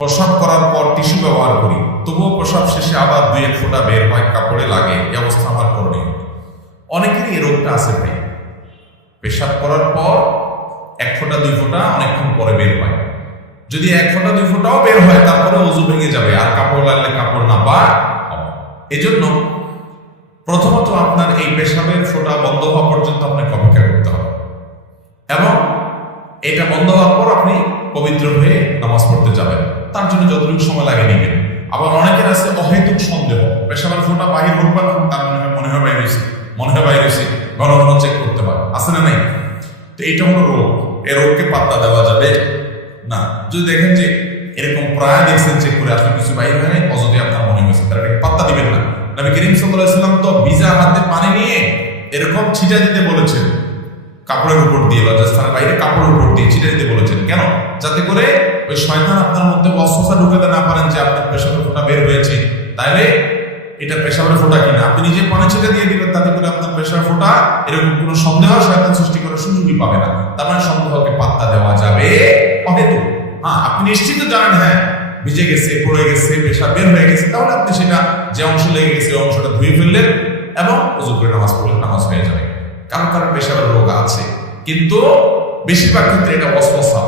প্রসাব করার পর টিস্যু ব্যবহার করি। তবুও প্রসাব শেষে আবার দুই এক ফোঁটা বের হয়, কাপড়ে লাগে, এই অবস্থা আমার করণীয়। অনেকেরই এই রোগটা আছে ভাই। পেশাব করার পর এক ফোঁটা, দুই ফোঁটা অনেকক্ষণ পরে বের হয়। যদি এক ফোঁটা, দুই ফোঁটাও বের হয় তারপরে অজু ভেঙে যাবে, আর কাপড় লাগলে কাপড় না বা এই জন্য প্রথমত আপনার এই পেশাবের ফোঁটা বন্ধ হওয়া পর্যন্ত আপনাকে অপেক্ষা করতে হবে। এবং এটা বন্ধ হওয়ার পর আপনি পবিত্র হয়ে নামাজ পড়তে যাবেন। তার জন্য যতটুকু সময় লাগে নিবেন। আবার অনেকের আছে অহেতুক সন্দেহ। পেশাবের ফোঁটা বাহির হোক বা না তার মনে হয় মনে হয় বাইরে মনে হয় বাইরে ঘন ঘন চেক করতে পারে। আছে না নাই? তো এইটা হলো রোগ। এই রোগকে পাত্তা দেওয়া যাবে না। যদি দেখেন যে এরকম প্রায় দেখছেন চেক করে আসলে কিছু বাইরে হয় নাই, অযথা আপনার মনে হয়েছে তার এটাকে পাত্তা দিবেন না। নবী করিম সাল্লাম তো ভিজা হাতে পানি নিয়ে এরকম ছিটা দিতে বলেছেন। কাপড়ের উপর দিয়ে, লজ্জাস্থানের বাইরে কাপড়ের উপর দিয়ে ছিটে দিতে যাতে করে ওই শয়তান আপনার মধ্যে অস্বস্থা ঢুকাতে না পারেন যে আপনার পেশাবের ফোঁটা বের হয়েছে। তাইলে এটা পেশাবের ফোঁটা কিনা? আপনি নিজে পানি ছিটে দিয়ে দিবেন, তাতে করে আপনার পেশার ফোঁটা এরকম কোনো সন্দেহ শয়তান সৃষ্টি করার সুযোগই পাবে না। তার মানে সন্দেহকে পাত্তা দেওয়া যাবে অহেতু। হ্যাঁ আপনি নিশ্চিত জানেন হ্যাঁ ভিজে গেছে, পড়ে গেছে পেশা বের হয়ে গেছে, তাহলে আপনি সেটা যে অংশ লেগে গেছে অংশটা ধুয়ে ফেললেন এবং উজু করে নামাজ পড়লেন, নামাজ হয়ে যাবে। কারণ কারণ পেশাবের রোগ আছে, কিন্তু বেশিরভাগ ক্ষেত্রে এটা অস্বস্থা